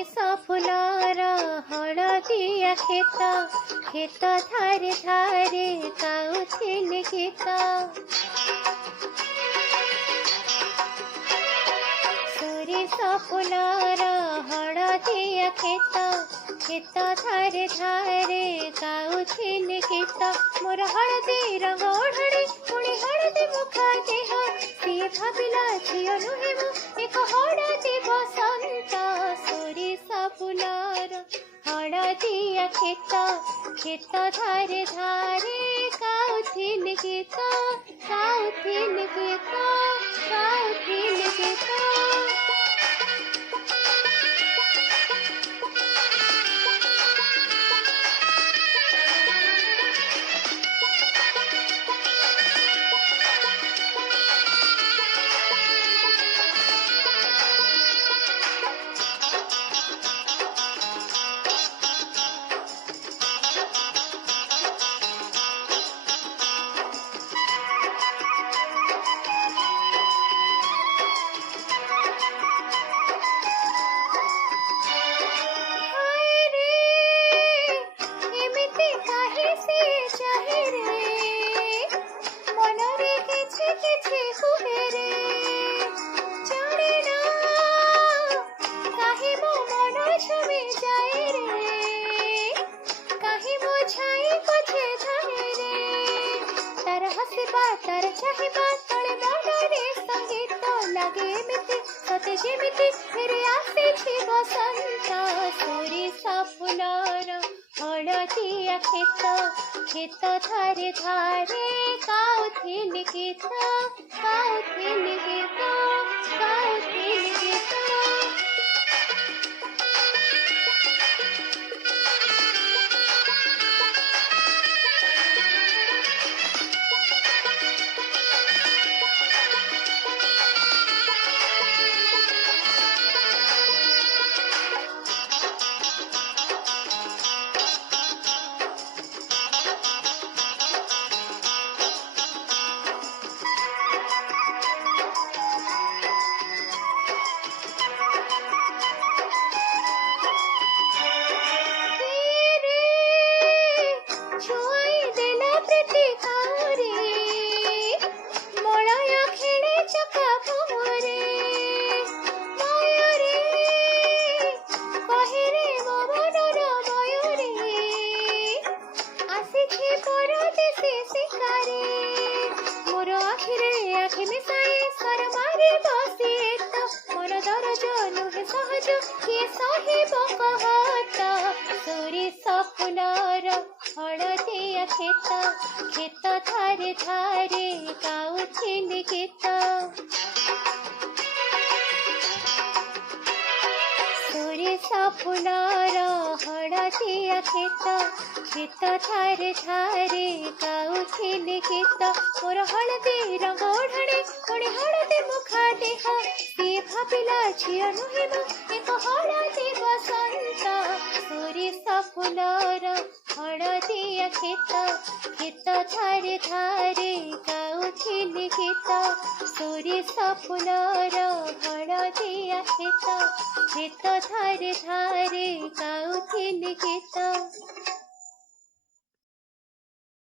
सोरिष Fuller हलदिया खेत खेत थारे थारे गाउथिले गीत सोरिष फुलर हलदिया खेत खेत थारे थारे गाउथिले गीत मोर हलदी रंग ओढ़णी पुणी हलदी मुखा देह सिए भाविला झियो नुहे मु एक हलदी बसंत सोरिष फुलर हलदिया खेत खेत धारे धारे गाउथिले गीत गाउथिले गीत गाउथिले गीत तार चाहिबा तळे मनरे संगीत लागे एमिति सते जेमिति फेरे आसीछि बसंत सोरिष फुलर हलदिया खेत खेत धारे धारे गाउथिले गीत गाउथिले गीत गाउथिले गीत सोरिष फुलर हलदिया खेत खेत धारे धारे गाउथिले गीत सोरिष फुलर हलदिया खेत खेत धारे धारे गाउथिले गीत मोर हलदी रंग ओढ़णी पुणी हलदी मुखा देह सिए भाविला झियो नुहे मु एक हलदी बसंत सोरिष फुलर हलदिया खेत खेत धारे धारे गाउथिले गीत सोरिष फुलर हलदिया खेत खेत धारे धारे गाउथिले गीत।